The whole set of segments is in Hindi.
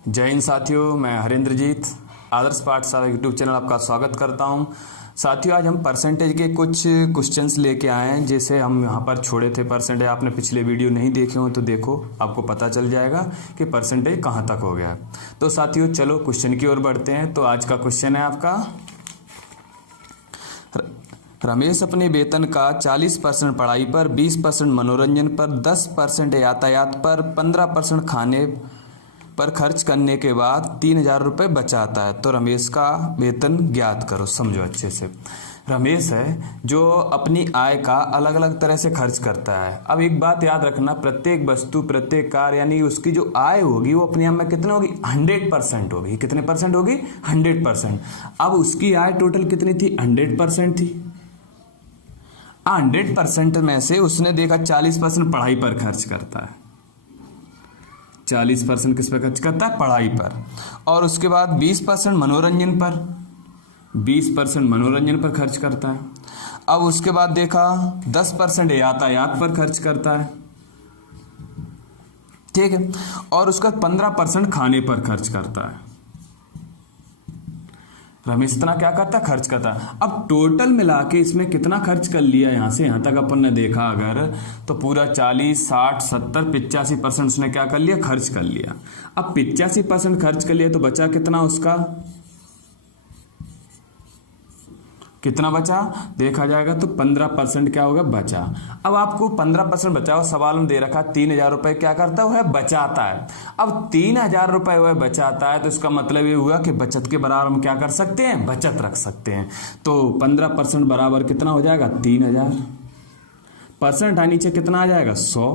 जय हिंद साथियों, मैं हरेंद्रजीत आदर्श पाठशाला यूट्यूब चैनल आपका स्वागत करता हूं। साथियों, आज हम परसेंटेज के कुछ क्वेश्चंस लेके आए हैं। जैसे हम यहां पर छोड़े थे परसेंटेज, आपने पिछले वीडियो नहीं देखे हो तो देखो, आपको पता चल जाएगा कि परसेंटेज कहां तक हो गया। तो साथियों चलो क्वेश्चन की ओर बढ़ते हैं। तो आज का क्वेश्चन है आपका, रमेश अपने वेतन का 40% पढ़ाई पर, 20% मनोरंजन पर, 10% यातायात पर, 15% खाने पर खर्च करने के बाद 3,000 रुपये बचाता है। तो रमेश का वेतन ज्ञात करो। समझो अच्छे से। रमेश है जो अपनी आय का अलग अलग तरह से खर्च करता है। अब एक बात याद रखना, प्रत्येक वस्तु, प्रत्येक कार्य, यानी उसकी जो आय होगी वो अपने आप में कितनी होगी? 100% होगी। कितने परसेंट होगी? 100%। अब उसकी आय टोटल कितनी थी? 100% थी। 100% में से उसने देखा 40% पढ़ाई पर खर्च करता है। 40% किस पर खर्च करता है? पढ़ाई पर। और उसके बाद 20% मनोरंजन पर, 20% मनोरंजन पर खर्च करता है। अब उसके बाद देखा 10% यातायात पर खर्च करता है, ठीक है। और उसका 15% खाने पर खर्च करता है। रमेश इतना क्या करता है? खर्च करता है। अब टोटल मिला के इसमें कितना खर्च कर लिया? यहां से यहां तक अपन ने देखा अगर, तो पूरा 40, 60, 70, 85% उसने क्या कर लिया? खर्च कर लिया। अब 85% खर्च कर लिया तो बचा कितना उसका? कितना बचा देखा जाएगा तो 15% क्या होगा? बचा। अब आपको 15% बचा हो, सवाल में दे रखा 3,000 रुपए क्या करता है? बचाता है। अब 3,000 रुपए वह बचाता है तो इसका मतलब ये हुआ कि बचत के बराबर हम क्या कर सकते हैं? बचत रख सकते हैं। तो 15% बराबर कितना हो जाएगा? 3,000। परसेंट है नीचे कितना आ जाएगा? 100।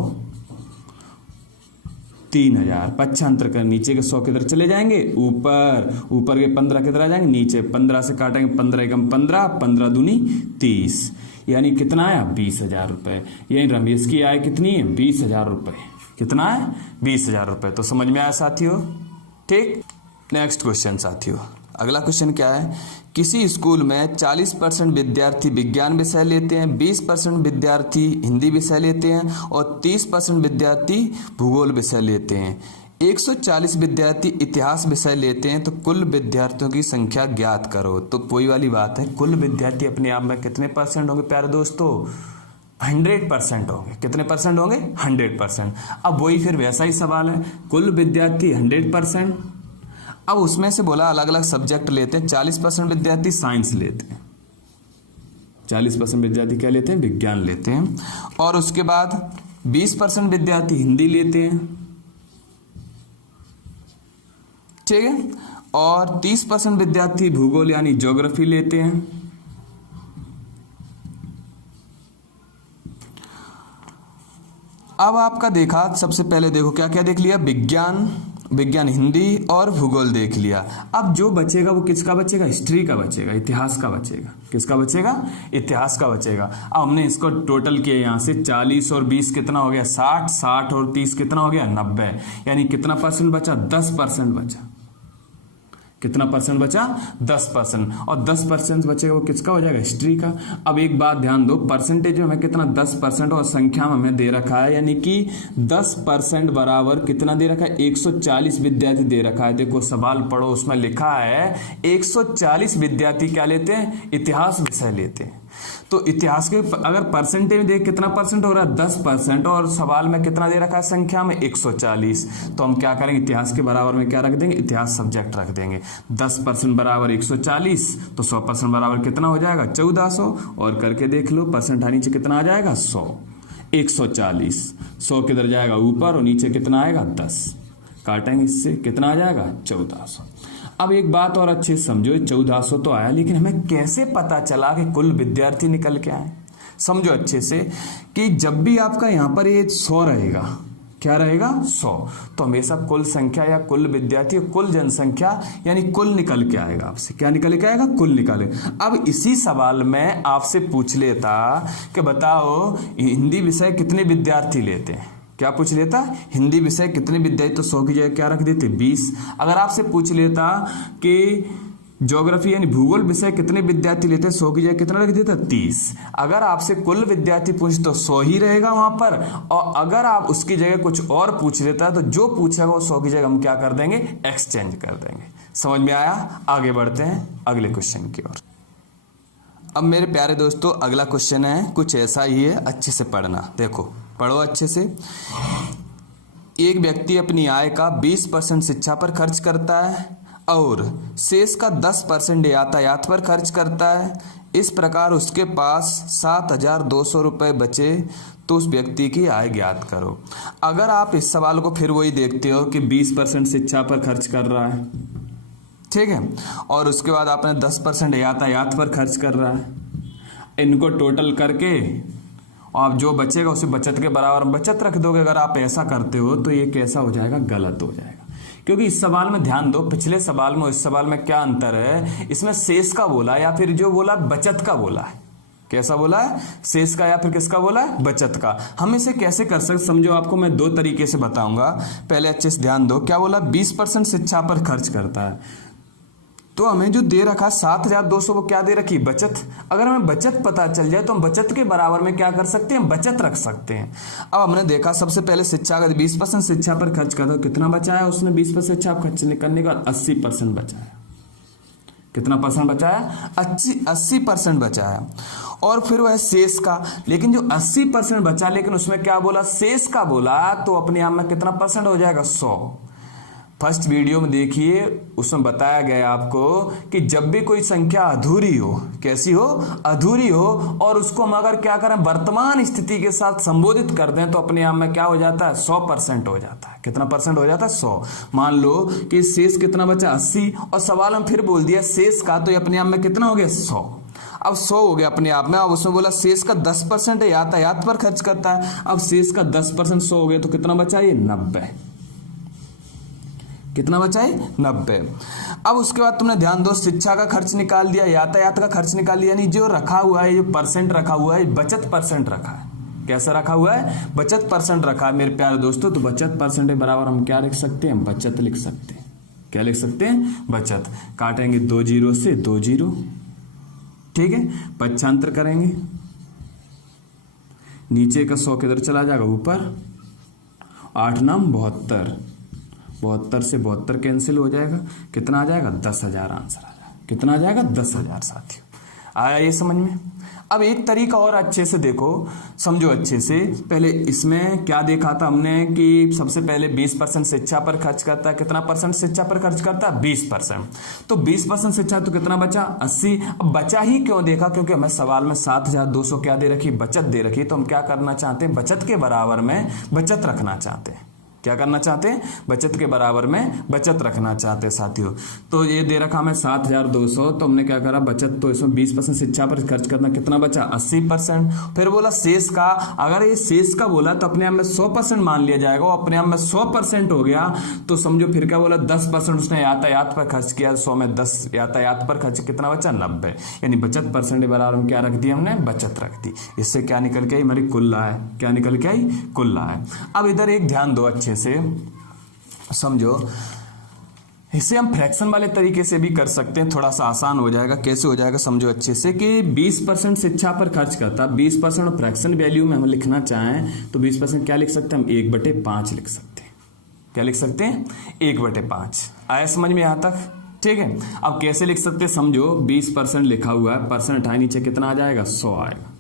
3,000 पक्षांतर कर, नीचे के 100 किधर चले जाएंगे? ऊपर। ऊपर के 15 किधर आ जाएंगे? नीचे। 15 से काटेंगे 15 एकम 15, 15 दूनी 30, यानी कितना आया? 20,000 रुपए। यानी रमेश की आय कितनी है? 20,000 रुपए। कितना है? 20,000 रुपए। तो समझ में आया साथियों? ठीक। नेक्स्ट क्वेश्चन साथियों, अगला क्वेश्चन क्या है? किसी स्कूल में 40% विद्यार्थी विज्ञान विषय लेते हैं, 20% विद्यार्थी हिंदी विषय लेते हैं और 30% विद्यार्थी भूगोल विषय लेते हैं। 140 विद्यार्थी इतिहास विषय लेते हैं, तो कुल विद्यार्थियों की संख्या ज्ञात करो। तो कोई वाली बात है, कुल विद्यार्थी अपने आप में कितने परसेंट होंगे प्यारे दोस्तों? 100% होंगे। कितने परसेंट होंगे? 100%। अब वही फिर वैसा ही सवाल है, कुल विद्यार्थी 100%। अब उसमें से बोला अलग अलग सब्जेक्ट लेते हैं। 40% विद्यार्थी साइंस लेते हैं, 40% विद्यार्थी क्या लेते हैं? विज्ञान लेते हैं। और उसके बाद 20% विद्यार्थी हिंदी लेते हैं, ठीक है। और 30% विद्यार्थी भूगोल यानी ज्योग्राफी लेते हैं। अब आपका देखा, सबसे पहले देखो क्या क्या देख लिया? विज्ञान हिंदी और भूगोल देख लिया। अब जो बचेगा वो किसका बचेगा? हिस्ट्री का बचेगा, इतिहास का बचेगा। किसका बचेगा? इतिहास का बचेगा। अब हमने इसको टोटल किया, यहाँ से 40 और 20 कितना हो गया? 60, 60 और 30 कितना हो गया? 90। यानी कितना परसेंट बचा? 10% बचा। कितना परसेंट बचा? 10%। और 10% बचेगा वो किसका हो जाएगा? हिस्ट्री का। अब एक बात ध्यान दो, परसेंटेज में हमें कितना? 10% और संख्या में हमें दे रखा है, यानी कि 10% बराबर कितना दे रखा है? 140 विद्यार्थी दे रखा है। देखो सवाल पढ़ो, उसमें लिखा है 140 विद्यार्थी क्या लेते हैं? इतिहास विषय लेते हैं। तो इतिहास के अगर परसेंटेज में देख कितना परसेंट हो रहा है? 10%। और सवाल में कितना दे रखा है संख्या में? 140। तो हम क्या करेंगे? इतिहास के बराबर में क्या रख देंगे? इतिहास सब्जेक्ट रख देंगे। 10% बराबर 140, तो 100% बराबर कितना हो जाएगा? 1400। और करके देख लो, परसेंट नीचे कितना आ जाएगा? 100। 140, 100 किधर जाएगा? ऊपर। और नीचे कितना आएगा? 10। काटेंगे इससे, कितना आ जाएगा? 1400। अब एक बात और अच्छे से समझो, 1400 तो आया, लेकिन हमें कैसे पता चला कि कुल विद्यार्थी निकल के आए? समझो अच्छे से कि जब भी आपका यहाँ पर ये 100 रहेगा, क्या रहेगा? 100, तो हमेशा कुल संख्या या कुल विद्यार्थी, कुल जनसंख्या यानी कुल निकल के आएगा। आपसे क्या निकल के आएगा? कुल निकले। अब इसी सवाल में आपसे पूछ लेता कि बताओ हिंदी विषय कितने विद्यार्थी लेते हैं? क्या पूछ लेता? हिंदी विषय कितने विद्यार्थी, तो 100 की जगह क्या रख देते? 20। अगर आपसे पूछ लेता कि ज्योग्राफी यानी भूगोल विषय कितने विद्यार्थी लेते हैं, 100 की जगह कितना रख देता, 30। अगर आपसे कुल विद्यार्थी पूछ तो 100 ही रहेगा वहां पर, और अगर आप उसकी जगह कुछ और पूछ लेता है तो जो पूछेगा वो 100 की जगह हम क्या कर देंगे, एक्सचेंज कर देंगे। समझ में आया? आगे बढ़ते हैं अगले क्वेश्चन की ओर। अब मेरे प्यारे दोस्तों अगला क्वेश्चन है कुछ ऐसा ही है, अच्छे से पढ़ना। देखो पढ़ो अच्छे से। एक व्यक्ति अपनी आय का 20% शिक्षा पर खर्च करता है और शेष का 10% यातायात पर खर्च करता है। इस प्रकार उसके पास 7,200 रुपये बचे तो उस व्यक्ति की आय ज्ञात करो। अगर आप इस सवाल को फिर वही देखते हो कि 20% शिक्षा पर खर्च कर रहा है, ठीक है, और उसके बाद आपने 10% यातायात पर खर्च कर रहा है, इनको टोटल करके आप जो बचेगा उसे बचत के बराबर बचत रख दोगे। अगर आप ऐसा करते हो तो ये कैसा हो जाएगा, गलत हो जाएगा। क्योंकि इस सवाल में ध्यान दो, पिछले सवाल में इस सवाल में क्या अंतर है, इसमें शेष का बोला या फिर जो बोला बचत का बोला है। कैसा बोला है, शेष का या फिर किसका बोला है, बचत का। हम इसे कैसे कर सकते, समझो आपको मैं 2 तरीके से बताऊंगा, पहले अच्छे से ध्यान दो। क्या बोला, 20% शिक्षा पर खर्च करता है, तो हमें जो दे रखा 7,200 वो क्या दे रखी, बचत। अगर हमें बचत पता चल जाए तो हम बचत के बराबर में क्या कर सकते हैं, बचत रख सकते हैं। अब हमने देखा सबसे पहले शिक्षा का 20% शिक्षा पर खर्च करता, कितना बचाया उसने, 20% शिक्षा खर्च करने का 80% बचाया। कितना परसेंट बचाया, 80% बचाया। और फिर वह शेष का, लेकिन जो 80% बचा लेकिन उसमें क्या बोला, शेष का बोला, तो अपने आप में कितना परसेंट हो जाएगा, 100। फर्स्ट वीडियो में देखिए, उसमें बताया गया आपको कि जब भी कोई संख्या अधूरी हो, कैसी हो, अधूरी हो, और उसको हम अगर क्या करें, वर्तमान स्थिति के साथ संबोधित कर दें तो अपने आप में क्या हो जाता है, 100% हो जाता है। कितना परसेंट हो जाता है, 100। मान लो कि शेष कितना बचा, 80, और सवाल में फिर बोल दिया शेष का, तो ये अपने आप में कितना हो गया, 100। अब 100 हो गया अपने आप में। अब उसमें बोला शेष का 10% यातायात पर खर्च करता है। अब शेष का 10% 100 हो गया, तो कितना बचा, ये 90। कितना बचा है, 90। अब उसके बाद तुमने ध्यान दो, शिक्षा का खर्च निकाल दिया, यातायात का खर्च निकाल दिया, यानी जो रखा हुआ है, जो परसेंट रखा हुआ है, बचत परसेंट रखा है। कैसा रखा हुआ है, बचत परसेंट रखा है मेरे प्यारे दोस्तों। तो बचत परसेंट के बराबर हम क्या लिख सकते हैं, बचत लिख सकते हैं। क्या लिख सकते हैं, बचत। काटेंगे 2 जीरो से 2 जीरो, ठीक है, पक्षांतर करेंगे, नीचे का 100 किधर चला जाएगा, ऊपर, 8 नाम 72, 72 से 72 कैंसिल हो जाएगा, कितना आ जाएगा, 10,000 आंसर आ जाएगा। कितना आ जाएगा, 10,000 साथियों। आया ये समझ में? अब एक तरीका और अच्छे से देखो, समझो अच्छे से। पहले इसमें क्या देखा था हमने कि सबसे पहले 20% शिक्षा पर खर्च करता है। कितना परसेंट शिक्षा पर खर्च करता है, 20%। तो 20% शिक्षा, तो कितना बचा, 80। अब बचा ही क्यों देखा, क्योंकि हमें सवाल में 7,200 क्या दे रखी, बचत दे रखी। तो हम क्या करना चाहते हैं, बचत के बराबर में बचत रखना चाहते हैं। क्या करना चाहते हैं, बचत के बराबर में बचत रखना चाहते हैं साथियों। तो ये दे रखा हमें 7,200, तो हमने क्या करा, बचत, तो इसमें 20% शिक्षा पर खर्च करना, कितना बचा, 80%। फिर बोला शेष का, अगर ये शेष का बोला तो अपने आप में 100% मान लिया जाएगा। वो अपने आप में 100% हो गया, तो समझो फिर क्या बोला, 10% उसने यातायात पर खर्च किया, 100 में 10 यातायात पर खर्च, कितना बचा, 90। यानी बचत परसेंट के बराबर में क्या रख दिया हमने, बचत रख दी। इससे क्या निकल के आई, हमारी कुल आय। क्या निकल के आई, कुल आय। अब इधर एक ध्यान दो अच्छे से, समझो, इसे हम फ्रैक्शन वाले तरीके से भी कर सकते हैं, थोड़ा सा आसान हो जाएगा। कैसे हो जाएगा, समझो अच्छे से कि 20% शिक्षा पर खर्च करता, 20% फ्रैक्शन वैल्यू में हम लिखना चाहें तो 20% क्या लिख सकते हैं हम, 1/5 लिख सकते हैं। क्या लिख सकते हैं, 1/5। आया समझ में यहां तक, ठीक है। अब कैसे लिख सकते हैं, समझो 20% लिखा हुआ है, परसेंट हटाए, नीचे कितना आ जाएगा, 100 आएगा।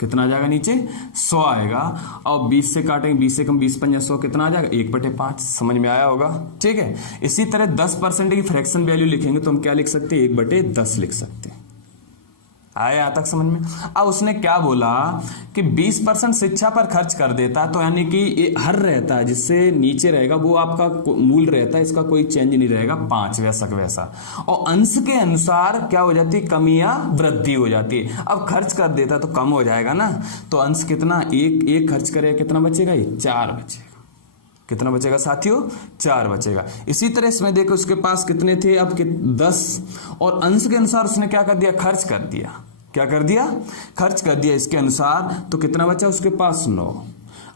कितना आ जाएगा, नीचे 100 आएगा। और 20 से काटेंगे, 20 से कम, 20 पंजा 100, कितना आ जाएगा, 1/5। समझ में आया होगा, ठीक है। इसी तरह 10% की फ्रैक्शन वैल्यू लिखेंगे तो हम क्या लिख सकते हैं, 1/10 लिख सकते हैं। आया यहाँ तक समझ में? अब उसने क्या बोला कि 20% शिक्षा पर खर्च कर देता है, तो यानी कि ये हर रहता है, जिससे नीचे रहेगा वो आपका मूल रहता है, इसका कोई चेंज नहीं रहेगा, 5 वैसा वैसा। और अंश के अनुसार क्या हो जाती है, कमी या वृद्धि हो जाती है। अब खर्च कर देता तो कम हो जाएगा ना, तो अंश कितना, एक खर्च करेगा, कितना बचेगा, ये 4 बचेगा। कितना बचेगा साथियों, 4 बचेगा। इसी तरह इसमें देखो उसके पास कितने थे, अब 10, और अंश के अनुसार उसने क्या कर दिया, खर्च कर दिया। क्या कर दिया, खर्च कर दिया इसके अनुसार, तो कितना बचा उसके पास, 9।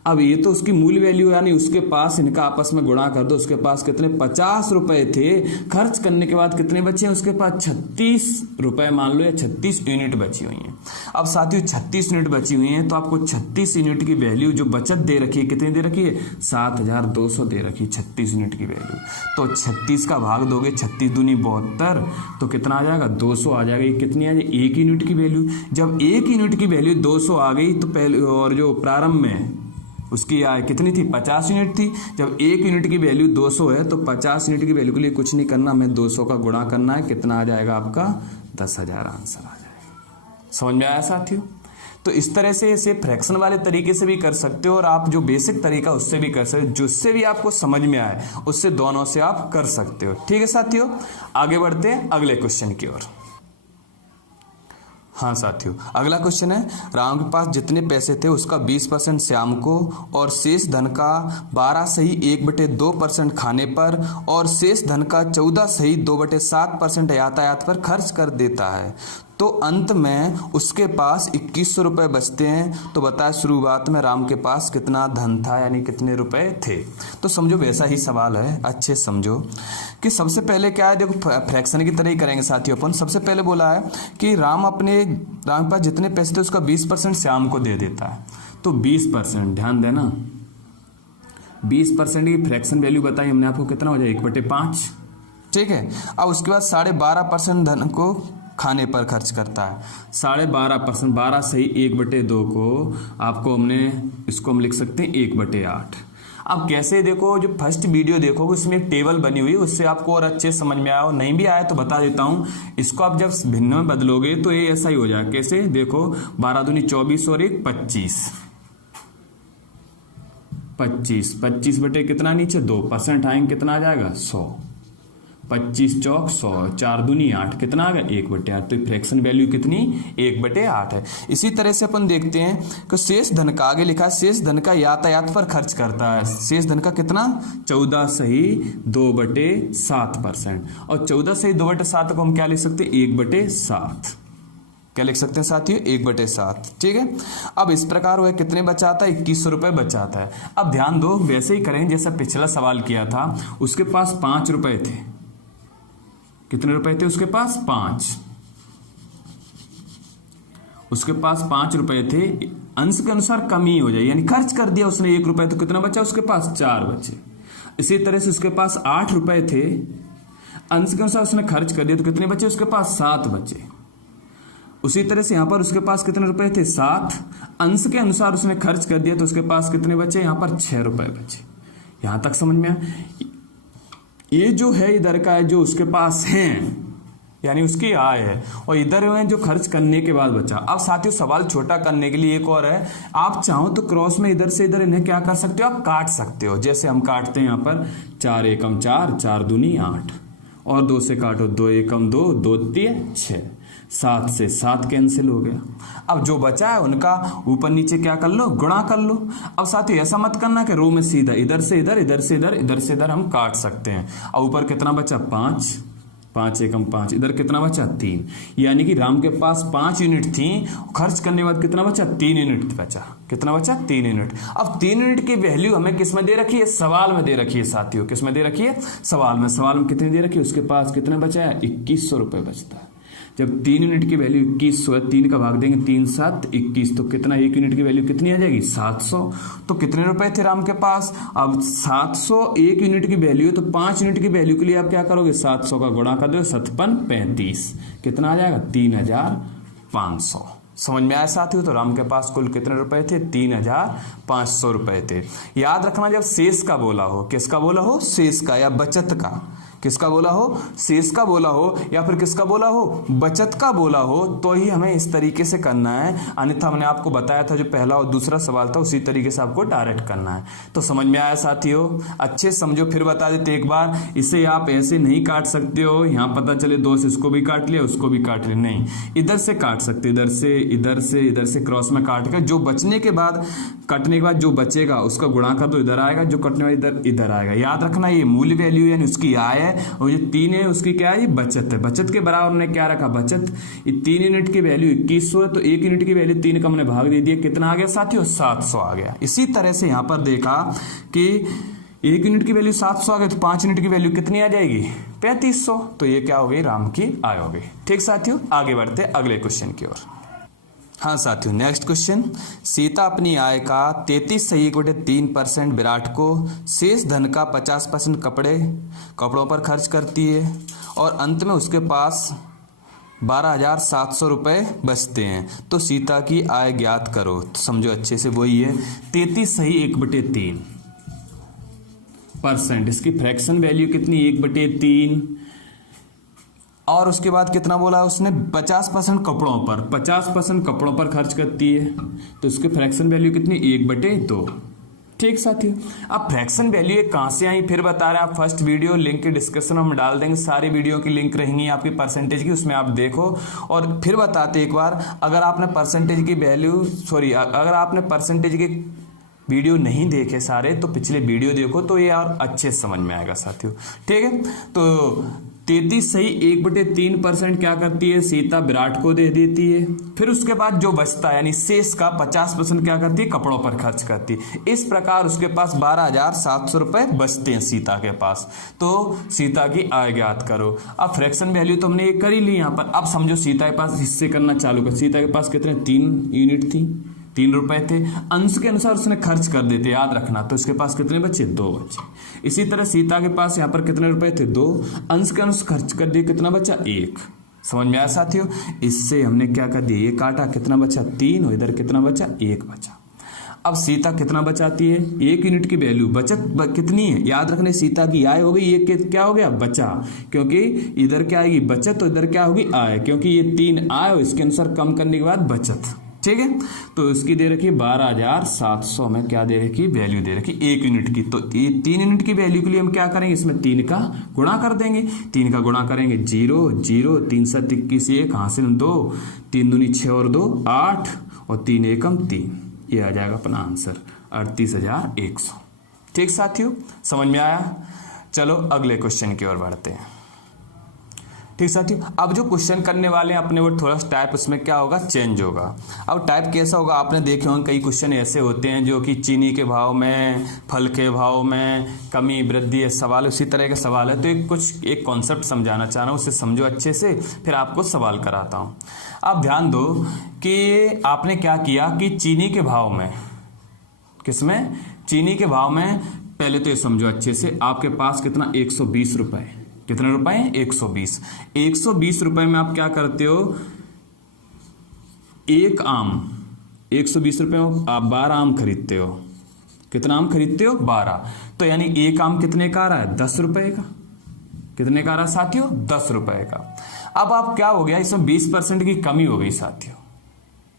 अब ये तो उसकी मूल वैल्यू, यानी उसके पास इनका आपस में गुणा कर दो, उसके पास कितने 50 रुपए थे, खर्च करने के बाद कितने बचे हैं उसके पास 36 रुपए मान लो, या 36 यूनिट बची हुई हैं। अब साथियों 36 यूनिट बची हुई हैं, तो आपको 36 यूनिट की वैल्यू जो बचत दे रखी है, कितनी दे रखी है 7200 दे रखी है 36 यूनिट की वैल्यू। तो 36 का भाग दोगे, 36 दूनी 72, तो कितना आ जाएगा 200 आ जाएगा। ये कितनी आ जाएगी 1 यूनिट की वैल्यू। जब 1 यूनिट की वैल्यू 200 आ गई तो पहले, और जो प्रारंभ में उसकी आय कितनी थी 50 यूनिट थी। जब 1 यूनिट की वैल्यू 200 है तो 50 यूनिट की वैल्यू के लिए कुछ नहीं करना, हमें 200 का गुणा करना है, कितना आ जाएगा आपका 10,000 आंसर आ जाएगा। समझ में आया साथियों? तो इस तरह से इसे फ्रैक्शन वाले तरीके से भी कर सकते हो, और आप जो बेसिक तरीका उससे भी कर सकते हो, जिससे भी आपको समझ में आए उससे दोनों से आप कर सकते हो। ठीक है साथियों, आगे बढ़ते हैं अगले क्वेश्चन की ओर। हाँ साथियों, अगला क्वेश्चन है, राम के पास जितने पैसे थे उसका 20% श्याम को और शेष धन का 12/1/2% खाने पर और शेष धन का 14/2/7% यातायात पर खर्च कर देता है। तो अंत में उसके पास 2100 रुपये बचते हैं। तो बताए शुरुआत में राम के पास कितना धन था, यानी कितने रुपए थे। तो समझो वैसा ही सवाल है, अच्छे समझो कि सबसे पहले क्या है, देखो फ्रैक्शन की तरह ही करेंगे साथियों अपन। सबसे पहले बोला है कि राम के पास जितने पैसे थे उसका 20% श्याम को दे देता है। तो 20%, ध्यान देना, 20% की फ्रैक्शन वैल्यू बताई हमने आपको, कितना हो जाए 1/5। ठीक है, अब उसके बाद 12.5% धन को खाने पर खर्च करता है। 12.5%, 12 सही 1/2 को आपको हमने, इसको हम लिख सकते हैं 1/8। अब कैसे, देखो जो फर्स्ट वीडियो देखोगे उसमें एक टेबल बनी हुई है, उससे आपको और अच्छे समझ में आया हो, नहीं भी आया तो बता देता हूं। इसको आप जब भिन्न में बदलोगे तो ये ऐसा ही हो जाएगा। कैसे, देखो 12 दूनी 24 और 1 25, 25 बटे कितना नीचे 2% आएंगे, कितना आ जाएगा 100, 25 चौक 100, 4 दूनी 8, कितना आ गया 1/8। तो फ्रैक्शन वैल्यू कितनी 1/8 है। इसी तरह से अपन देखते हैं कि शेष धन का, आगे लिखा है शेष धन का यातायात पर खर्च करता है। शेष धन का कितना 14/2/7%, और 14/2/7 को हम क्या लिख सकते हैं 1/7। क्या लिख सकते हैं साथियों 1/7। ठीक है, अब इस प्रकार हुआ कितने बचाता है 2100 रुपये बचाता है। अब ध्यान दो, वैसे ही करें जैसा पिछला सवाल किया था। उसके पास 5 रुपए थे, कितने रुपए थे उसके पास 5, उसके पास 5 रुपए थे, अंश के अनुसार कमी हो जाए, यानी खर्च कर दिया उसने 1 रुपए, तो कितना बचा उसके पास 4 बचे। इसी तरह से उसके पास 8 रुपए थे, अंश के अनुसार उसने खर्च कर दिया तो कितने बचे उसके पास 7 बचे। उसी तरह से यहां पर उसके पास कितने रुपए थे 7, अंश के अनुसार उसने खर्च कर दिया तो उसके पास कितने बचे, यहां पर 6 रुपए बचे। यहां तक समझ में आया। ये जो है इधर का है जो उसके पास है, यानी उसकी आय है, और इधर है जो खर्च करने के बाद बचा। अब साथियों सवाल छोटा करने के लिए एक और है, आप चाहो तो क्रॉस में इधर से इधर इन्हें क्या कर सकते हो, आप काट सकते हो। जैसे हम काटते हैं यहाँ पर 4 एकम 4, 4 दूनी 8, और 2 से काटो 2 एकम 2, 2 3 6, 7 से 7 कैंसिल हो गया। अब जो बचा है उनका ऊपर नीचे क्या कर लो, गुणा कर लो। अब साथ ही ऐसा मत करना कि रो में सीधा इधर से इधर, इधर से इधर, इधर से इधर हम काट सकते हैं। अब ऊपर कितना बचा 5, 5 एकम 5, इधर कितना बचा 3, यानी कि राम के पास 5 यूनिट थी, खर्च करने के बाद कितना बचा 3 यूनिट बचा। कितना बचा 3 यूनिट। अब 3 यूनिट की वैल्यू हमें किस में दे रखी है, सवाल में दे रखी है साथियों। किस में दे रखी है, सवाल में। सवाल में कितनी दे रखी है, उसके पास कितना बचा है 2100 रुपये बचता है। जब 3 यूनिट की वैल्यू 2100 है, 3 का भाग देंगे 3 7 21, तो कितना 1 यूनिट की वैल्यू कितनी आ जाएगी 700। तो कितने रुपए थे राम के पास, अब 700 1 यूनिट की वैल्यू, तो 5 यूनिट की वैल्यू के लिए आप क्या करोगे 700 का गुणा कर दो, 7 35, कितना आ जाएगा 3500। समझ में आया साथियों। तो राम के पास कुल कितने रुपए थे 3500 रुपए थे। याद रखना जब शेष का बोला हो, किसका बोला हो, शेष का या बचत का, किसका बोला हो, शेष का बोला हो या फिर किसका बोला हो, बचत का बोला हो, तो ही हमें इस तरीके से करना है। अन्यथा हमने आपको बताया था जो पहला और दूसरा सवाल था उसी तरीके से आपको डायरेक्ट करना है। तो समझ में आया साथियों, अच्छे समझो। फिर बता देते एक बार, इसे आप ऐसे नहीं काट सकते हो, यहाँ पता चले 2 से इसको भी काट लिया उसको भी काट लिया, नहीं इधर से काट सकते, इधर से इधर से इधर से क्रॉस में काट कर जो बचने के बाद, कटने के बाद जो बचेगा उसका गुणा कर दो, इधर आएगा, जो कटने वाला इधर इधर आएगा। याद रखना ये मूल वैल्यू यानी उसकी आय है, है, और जो 3 है उसकी क्या है, ये बचत है। बचत के बराबर हमने क्या रखा, बचत। ये 3 यूनिट की वैल्यू 2100 है, तो 1 यूनिट की वैल्यू 3 का हमने भाग दे दिया, कितना आ गया साथियों, 700 आ गया। इसी तरह से यहाँ पर देखा कि 1 यूनिट की वैल्यू 700 आ गई, तो 5 यूनिट की वैल्यू कितनी आ जाएगी, 3500। तो ये क्या हो गई, राम की आय हो गई। ठीक साथियों, आगे बढ़ते अगले क्वेश्चन की ओर। हाँ साथियों, नेक्स्ट क्वेश्चन। सीता अपनी आय का 33.3% विराट को, शेष धन का 50% कपड़ों पर खर्च करती है, और अंत में उसके पास 12,700 रुपये बचते हैं। तो सीता की आय ज्ञात करो। तो समझो अच्छे से, वही है 33.3%। इसकी फ्रैक्शन वैल्यू कितनी, 1/3, और उसके बाद कितना बोला उसने, 50% कपड़ों पर, 50% कपड़ों पर खर्च करती है, तो उसकी फ्रैक्शन वैल्यू कितनी, 1/2। ठीक साथियों, अब फ्रैक्शन वैल्यू ये कहाँ से आई फिर बता रहे हैं आप। फर्स्ट वीडियो लिंक के डिस्क्रिप्शन में हम डाल देंगे, सारी वीडियो की लिंक रहेंगी आपकी परसेंटेज की, उसमें आप देखो। और फिर बताते एक बार, अगर आपने परसेंटेज की वैल्यू अगर आपने परसेंटेज की वीडियो नहीं देखे सारे, तो पिछले वीडियो देखो, तो ये और अच्छे समझ में आएगा साथियों। ठीक है, तो 33.3% क्या करती है, सीता विराट को दे देती है। फिर उसके बाद जो बचता है यानी शेष का 50% क्या करती है, कपड़ों पर खर्च करती है। इस प्रकार उसके पास 12,700 रुपए बचते हैं सीता के पास। तो सीता की आय ज्ञात करो। अब फ्रैक्शन वैल्यू तो हमने एक कर ही ली यहाँ पर। अब समझो सीता के पास हिस्से करना चालू कर। सीता के पास कितने, 3 यूनिट थी, 3 रुपए थे, अंश के अनुसार उसने खर्च कर देते, याद रखना। तो उसके पास कितने बचे, 2 बचे। इसी तरह सीता के पास यहाँ पर कितने रुपए थे, 2, अंश के अनुसार खर्च कर दिए, कितना बचा, 1। समझ में आया साथियों। इससे हमने क्या कर दिया, ये काटा, कितना बचा, 3, और इधर कितना बचा, 1 बचा। अब सीता कितना बचाती है, 1 यूनिट की वैल्यू, बचत कितनी है, याद रखने, सीता की आय हो गई, ये क्या हो गया, बचा, क्योंकि इधर क्या आएगी, बचत, तो इधर क्या होगी, आय, क्योंकि ये 3 आय और इसके अनुसार कम करने के बाद बचत। ठीक है, तो इसकी दे रखी 12,700 में क्या दे रखी, वैल्यू दे रखी 1 यूनिट की। तो ये 3 यूनिट की वैल्यू के लिए हम क्या करेंगे, इसमें 3 का गुणा कर देंगे। 3 का गुणा करेंगे, 0 0, 3 7 21, 1 हासिल 2, 3 दूनी 6 और 2 8, और 3 एकम 3। ये आ जाएगा अपना आंसर 38,100। ठीक साथियों, समझ में आया। चलो अगले क्वेश्चन की ओर बढ़ते हैं। ठीक साथियों, अब जो क्वेश्चन करने वाले हैं अपने वो थोड़ा टाइप उसमें क्या होगा, चेंज होगा। अब टाइप कैसा होगा, आपने देखे होंगे कई क्वेश्चन ऐसे होते हैं जो कि चीनी के भाव में, फल के भाव में कमी वृद्धि सवाल, उसी तरह के सवाल है। तो एक कॉन्सेप्ट समझाना चाह रहा हूँ, उसे समझो अच्छे से, फिर आपको सवाल कराता हूँ। अब ध्यान दो कि आपने क्या किया कि चीनी के भाव में, किसमें, चीनी के भाव में, पहले तो ये समझो अच्छे से, आपके पास कितना, 120 रुपए, कितने रुपए, 120। 120 रुपए में आप क्या करते हो, एक आम, 120 रुपए में आप 12 आम खरीदते हो। कितना आम खरीदते हो, 12। तो यानी एक आम कितने का आ रहा है, 10 रुपए का। कितने का आ रहा है साथियों, 10 रुपए का। अब आप क्या हो गया, इसमें 20% की कमी हो गई साथियों।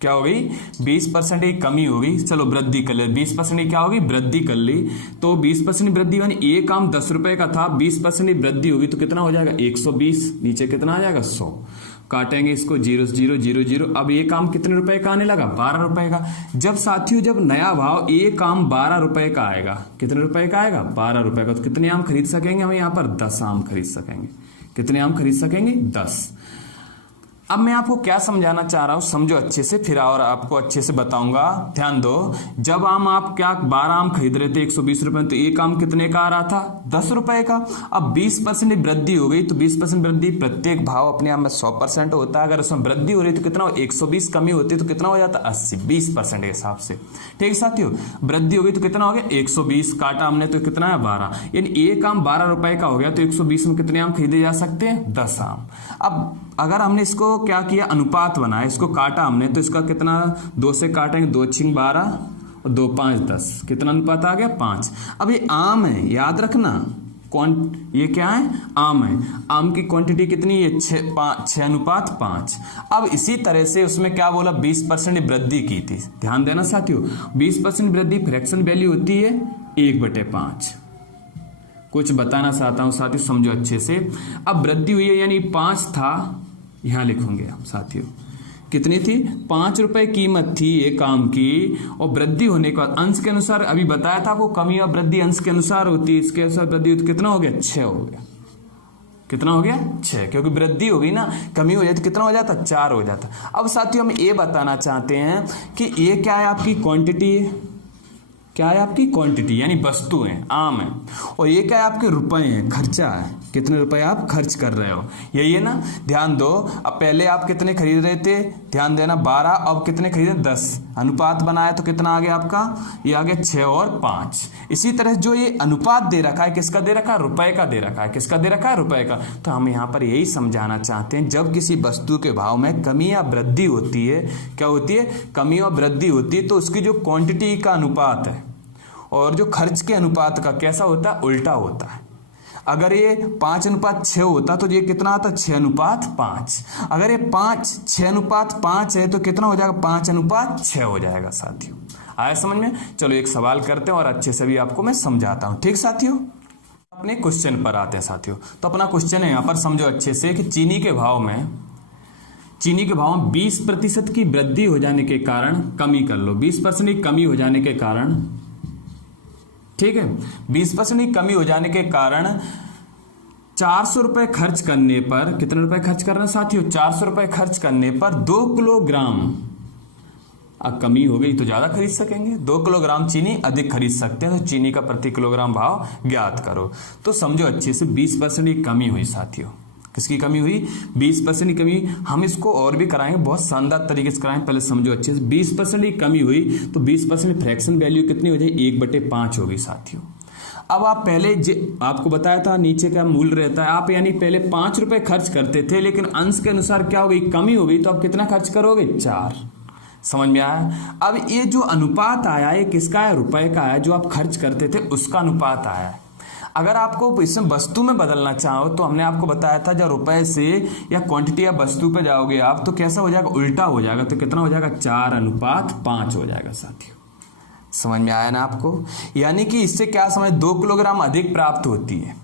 क्या हो गई, 20% की कमी हो गई। चलो वृद्धि कर ले, 20% की क्या होगी, वृद्धि कर ली। तो 20% वृद्धि यानी एक आम 10 रुपए का था, 20% वृद्धि होगी तो कितना हो जाएगा, 120। नीचे कितना आ जाएगा, 100। काटेंगे इसको, 0 0 0 0। अब एक आम कितने रुपए का आने लगा, 12 रुपए का। जब साथियों जब नया भाव एक आम 12 रुपए का आएगा, कितने रुपए का आएगा, 12 रुपए का, तो कितने आम खरीद सकेंगे हम यहाँ पर, 10 आम खरीद सकेंगे। कितने आम खरीद सकेंगे, 10। अब मैं आपको क्या समझाना चाह रहा हूं, समझो अच्छे से, फिर और आपको अच्छे से बताऊंगा। ध्यान दो, जब आम आप क्या 12 आम खरीद रहे थे 120 रुपए, तो एक आम कितने का आ रहा था, 10 रुपए का। अब 20% वृद्धि हो गई, तो 20% वृद्धि, प्रत्येक भाव अपने आप में 100% होता है। अगर उसमें वृद्धि हो रही तो कितना, 120 कमी होती तो कितना हो जाता, 80, 20% के हिसाब से। ठीक साथियों, वृद्धि हो गई तो कितना हो गया, 120, काटा हमने तो कितना है, 12। यानी एक आम 12 रुपए का हो गया, तो 120 में कितने आम खरीदे जा सकते हैं, 10 आम। अब अगर हमने इसको क्या किया, अनुपात बनाया, इसको काटा हमने, तो इसका कितना, 2 से काटेंगे, 2 6 12 और 2 5 10, कितना अनुपात आ गया, 5। अब ये आम है, याद रखना, ये क्या है, आम है। आम की क्वांटिटी कितनी है, 6:5। अब इसी तरह से उसमें क्या बोला, 20% वृद्धि की थी। ध्यान देना साथियों, 20% वृद्धि फ्रैक्शन वैल्यू होती है 1/5। कुछ बताना चाहता हूं साथियों, समझो अच्छे से। अब वृद्धि हुई है, यानी 5 था, यहां लिखेंगे हम साथियों, कितनी थी, 5 रुपए कीमत थी एक आम की, और वृद्धि होने के बाद अंश के अनुसार, अभी बताया था आपको कमी और वृद्धि अंश के अनुसार होती है, इसके अनुसार वृद्धि तो कितना हो गया, 6 हो गया। कितना हो गया 6, क्योंकि वृद्धि हो गई ना, कमी हो जाए तो कितना हो जाता 4 हो जाता। अब साथियों हम ये बताना चाहते हैं कि ये क्या है आपकी क्वांटिटी है, क्या है आपकी क्वांटिटी यानी वस्तु है, आम है, और ये क्या है आपके रुपए हैं, खर्चा है, कितने रुपए आप खर्च कर रहे हो, यही है ना। ध्यान दो, अब पहले आप कितने खरीद रहे थे, ध्यान देना 12, अब कितने खरीदे 10, अनुपात बनाया तो कितना आ गया आपका, ये आ गया 6 और 5। इसी तरह जो ये अनुपात दे रखा है, किसका दे रखा है, रुपए का दे रखा है, किसका दे रखा है, रुपए का। तो हम यहाँ पर यही समझाना चाहते हैं, जब किसी वस्तु के भाव में कमी या वृद्धि होती है, क्या होती है, कमी और वृद्धि होती है, तो उसकी जो क्वांटिटी का अनुपात है और जो खर्च के अनुपात का कैसा होता है, उल्टा होता है। अगर ये 5:6 होता तो ये कितना आता, 6:5। अगर ये 6:5 है तो कितना हो जाएगा, 5:6 हो जाएगा साथियों। आया समझ में। चलो एक सवाल करते हैं और अच्छे से भी आपको मैं समझाता हूं, ठीक साथियों। अपने क्वेश्चन पर आते हैं साथियों। तो अपना क्वेश्चन है यहाँ पर, समझो अच्छे से कि चीनी के भाव में 20% की वृद्धि हो जाने के कारण, कमी कर लो, 20% की कमी हो जाने के कारण, ठीक है, 20% की कमी हो जाने के कारण 400 रुपए खर्च करने पर, कितने रुपए खर्च करना साथियों, 400 रुपए खर्च करने पर 2 किलोग्राम, अब कमी हो गई तो ज्यादा खरीद सकेंगे, 2 किलोग्राम चीनी अधिक खरीद सकते हैं, तो चीनी का प्रति किलोग्राम भाव ज्ञात करो। तो समझो अच्छे से 20% की कमी हुई साथियों, किसकी कमी हुई, 20% की कमी। हम इसको और भी कराएंगे, बहुत शानदार तरीके से कराएंगे, पहले समझो अच्छे से। 20% की कमी हुई तो 20% फ्रैक्शन वैल्यू कितनी हो जाए, 1/5 होगी साथियों। अब आप पहले आपको बताया था नीचे का मूल्य रहता है, आप यानी पहले 5 रुपए खर्च करते थे, लेकिन अंश के अनुसार क्या हो गई, कमी हो गई, तो आप कितना खर्च करोगे, 4। समझ में आया। अब ये जो अनुपात आया, ये किसका है, रुपए का है, जो आप खर्च करते थे उसका अनुपात आया है। अगर आपको इसमें वस्तु में बदलना चाहो तो हमने आपको बताया था, जब रुपए से या क्वांटिटी या वस्तु पे जाओगे आप तो कैसा हो जाएगा, उल्टा हो जाएगा, तो कितना हो जाएगा, 4:5 हो जाएगा साथियों। समझ में आया ना आपको। यानी कि इससे क्या समझ, 2 किलोग्राम अधिक प्राप्त होती है।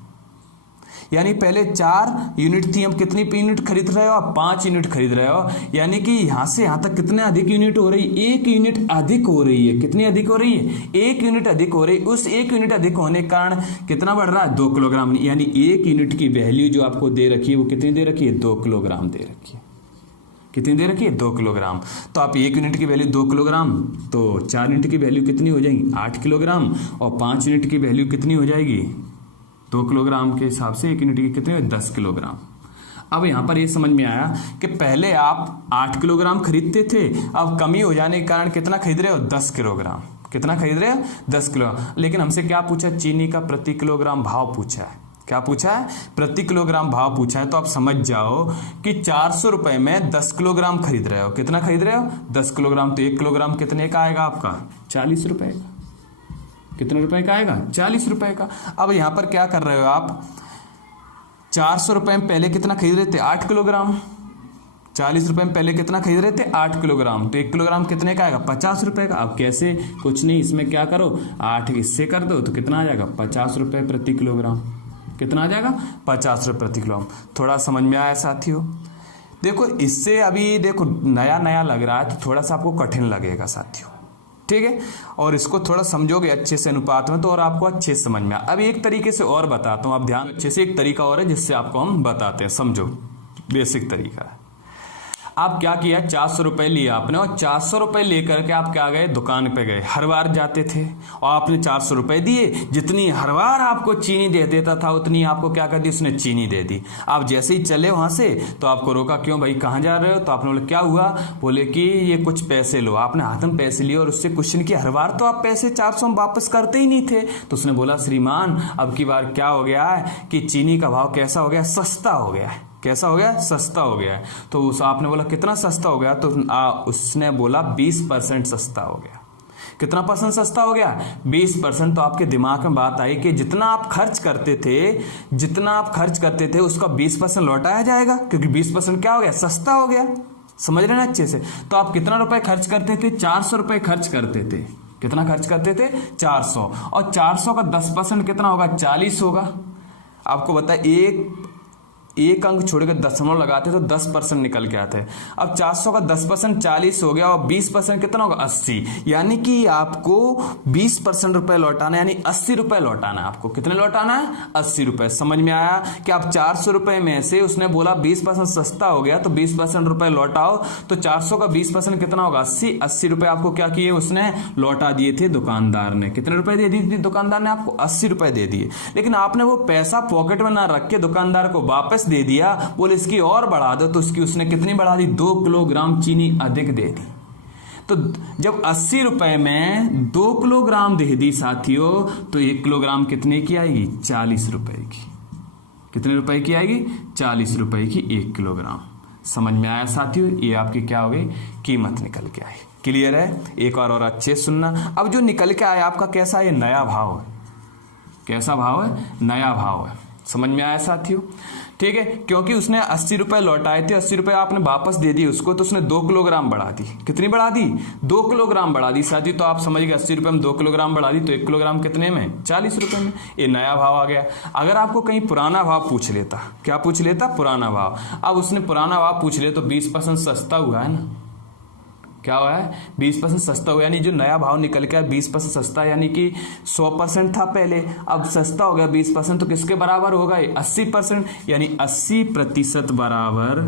यानी पहले 4 यूनिट थी, हम कितनी यूनिट खरीद रहे हो, आप 5 यूनिट खरीद रहे हो। यानी कि यहां से यहां तक कितने अधिक यूनिट हो रही, 1 यूनिट अधिक हो रही है। कितनी अधिक हो रही है, 1 यूनिट अधिक हो रही है। उस 1 यूनिट अधिक होने के कारण कितना बढ़ रहा है, 2 किलोग्राम। यानी 1 यूनिट की वैल्यू जो आपको दे रखी है वो कितनी दे रखी है, 2 किलोग्राम दे रखी है। कितनी दे रखी है, 2 किलोग्राम। तो आप 1 यूनिट की वैल्यू 2 किलोग्राम, तो 4 यूनिट की वैल्यू कितनी हो जाएगी, 8 किलोग्राम, और 5 यूनिट की वैल्यू कितनी हो जाएगी, 2 किलोग्राम के हिसाब से 1 यूनिट की कितने, 10 किलोग्राम। अब यहां पर ये समझ में आया कि पहले आप 8 किलोग्राम खरीदते थे, अब कमी हो जाने के कारण कितना खरीद रहे हो, 10 किलोग्राम। कितना खरीद रहे हो, 10 किलो। लेकिन हमसे क्या पूछा, चीनी का प्रति किलोग्राम भाव पूछा है। क्या पूछा है, प्रति किलोग्राम भाव पूछा है। तो आप समझ जाओ कि 400 रुपए में 10 किलोग्राम खरीद रहे हो। कितना खरीद रहे हो, 10 किलोग्राम। तो 1 किलोग्राम कितने का आएगा आपका, 40 रुपए का। कितने रुपए का आएगा, 40 रुपए का। अब यहां पर क्या कर रहे हो आप, 400 रुपए में पहले कितना खरीद रहे थे, 8 किलोग्राम। 40 रुपए में पहले कितना खरीद रहे थे, 8 किलोग्राम। तो 1 किलोग्राम कितने का आएगा, 50 रुपए का। अब कैसे, कुछ नहीं, इसमें क्या करो, 8 इससे कर दो तो कितना आ जाएगा, 50 रुपए प्रति किलोग्राम। कितना आ जाएगा, 50 रुपए प्रति किलोग्राम। थोड़ा समझ में आया साथियों। देखो इससे अभी देखो नया नया लग रहा है तो थोड़ा सा आपको कठिन लगेगा साथियों, ठीक है। और इसको थोड़ा समझोगे अच्छे से अनुपात में तो और आपको अच्छे से समझ में आ। अब एक तरीके से और बताता हूं, आप ध्यान अच्छे से, एक तरीका और है जिससे आपको हम बताते हैं, समझो। बेसिक तरीका है। आप क्या किया, 400 रुपए लिया आपने, और 400 रुपए लेकर के आप क्या गए, दुकान पे गए। हर बार जाते थे और आपने 400 रुपए दिए। जितनी हर बार आपको चीनी दे देता था उतनी आपको क्या कर दी, उसने चीनी दे दी। आप जैसे ही चले वहां से तो आपको रोका, क्यों भाई कहाँ जा रहे हो। तो आपने बोले क्या हुआ, बोले कि ये कुछ पैसे लो। आपने हाथ में पैसे लिए और उससे क्वेश्चन किया, हर बार तो आप पैसे 400 वापस करते ही नहीं थे। तो उसने बोला, श्रीमान अब की बार क्या हो गया है कि चीनी का भाव कैसा हो गया, सस्ता हो गया है। कैसा हो गया, सस्ता हो गया है। तो उस आपने बोला कितना सस्ता हो गया, तो उसने बोला 20% सस्ता हो गया। कितना परसेंट सस्ता हो गया, 20%। तो आपके दिमाग में बात आई कि जितना आप खर्च करते थे उसका 20% लौटाया जाएगा, क्योंकि 20% क्या हो गया, सस्ता हो गया। समझ रहे ना अच्छे से। तो आप कितना रुपए खर्च करते थे, 400 रुपए खर्च करते थे। कितना खर्च करते थे, 400। और 400 का 10% कितना होगा, 40 होगा। आपको बताया एक अंक छोड़ के दशमलव लगाते तो 10% निकल के आते हैं। अब 400 का 10% 40 हो गया और 20% कितना होगा 80, यानी कि आपको 20% रुपए लौटाना है, यानी 80 रुपए लौटाना है। आपको कितने लौटाना है 80 रुपए। समझ में आया कि आप 400 रुपए में से उसने बोला 20% सस्ता हो गया तो 20% रुपए लौटाओ, तो 400 का 20% कितना होगा 80 रुपए आपको क्या किए उसने लौटा दिए थे दुकानदार ने। कितने रुपए दे दिए थे दुकानदार ने आपको 80 रुपए दे दिए, लेकिन आपने वो पैसा पॉकेट में ना रख के दुकानदार को वापस दे दिया, बोले इसकी और बढ़ा दो, तो उसकी उसने कितनी बढ़ा दी 2 किलोग्राम चीनी अधिक दे दी। तो जब 80 रुपए में 2 किलोग्राम दे दी साथियों, तो 1 किलोग्राम कितने की आएगी 40 रुपए की। कितने रुपए की आएगी 40 रुपए की 1 किलोग्राम। समझ में आया साथियों, ये आपकी क्या हो गई कीमत निकल के आई। क्लियर है, एक और अच्छे सुनना। अब जो निकल के आया आपका कैसा है, नया भाव है। कैसा भाव है, नया भाव है। समझ में आया साथियों, ठीक है, क्योंकि उसने 80 रुपए लौटाए थे, 80 रुपए आपने वापस दे दिए उसको, तो उसने 2 किलोग्राम बढ़ा दी। कितनी बढ़ा दी 2 किलोग्राम बढ़ा दी साथियों। तो आप समझ गए 80 रुपए में 2 किलोग्राम बढ़ा दी, तो 1 किलोग्राम कितने में 40 रुपए में। ये नया भाव आ गया। अगर आपको कहीं पुराना भाव पूछ लेता, क्या पूछ लेता पुराना भाव, अब उसने पुराना भाव पूछ लिया तो 20% सस्ता हुआ है ना, क्या हुआ है 20% सस्ता हुआ, यानी जो नया भाव निकल के 20% सस्ता, यानी कि 100% था पहले, अब सस्ता हो गया 20%, तो किसके बराबर होगा 80%, यानी 80% बराबर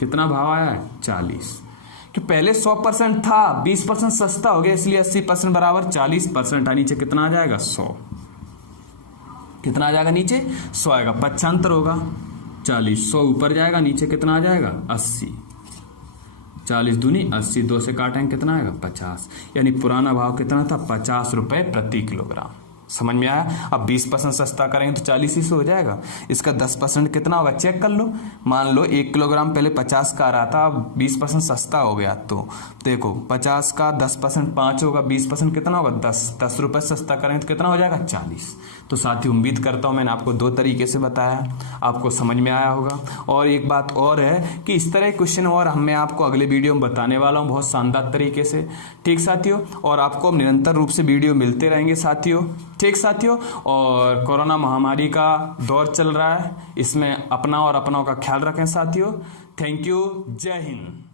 कितना भाव आया है 40। कि पहले 100% था, 20% सस्ता हो गया, इसलिए 80% बराबर 40%। नीचे कितना आ जाएगा 100। कितना आ जाएगा नीचे 100 आएगा, पक्षांतर होगा 40, 100 ऊपर जाएगा, नीचे कितना आ जाएगा 80। 40 दूनी 80, 2 से काटेंगे कितना आएगा 50, यानी पुराना भाव कितना था 50 रुपए प्रति किलोग्राम। समझ में आया। अब 20% सस्ता करेंगे तो 40 ही से हो जाएगा। इसका 10% कितना होगा चेक कर लो। मान लो 1 किलोग्राम पहले 50 का आ रहा था, अब 20% सस्ता हो गया, तो देखो 50 का 10% 5 होगा, 20% कितना होगा 10 रुपए सस्ता करेंगे तो कितना हो जाएगा 40। तो साथी उम्मीद करता हूँ मैंने आपको 2 तरीके से बताया, आपको समझ में आया होगा। और एक बात और है कि इस तरह क्वेश्चन और मैं आपको अगले वीडियो में बताने वाला हूँ बहुत शानदार तरीके से, ठीक साथियों। और आपको निरंतर रूप से वीडियो मिलते रहेंगे साथियों, ठीक साथियों। और कोरोना महामारी का दौर चल रहा है, इसमें अपना और अपनों का ख्याल रखें साथियों। थैंक यू, जय हिंद।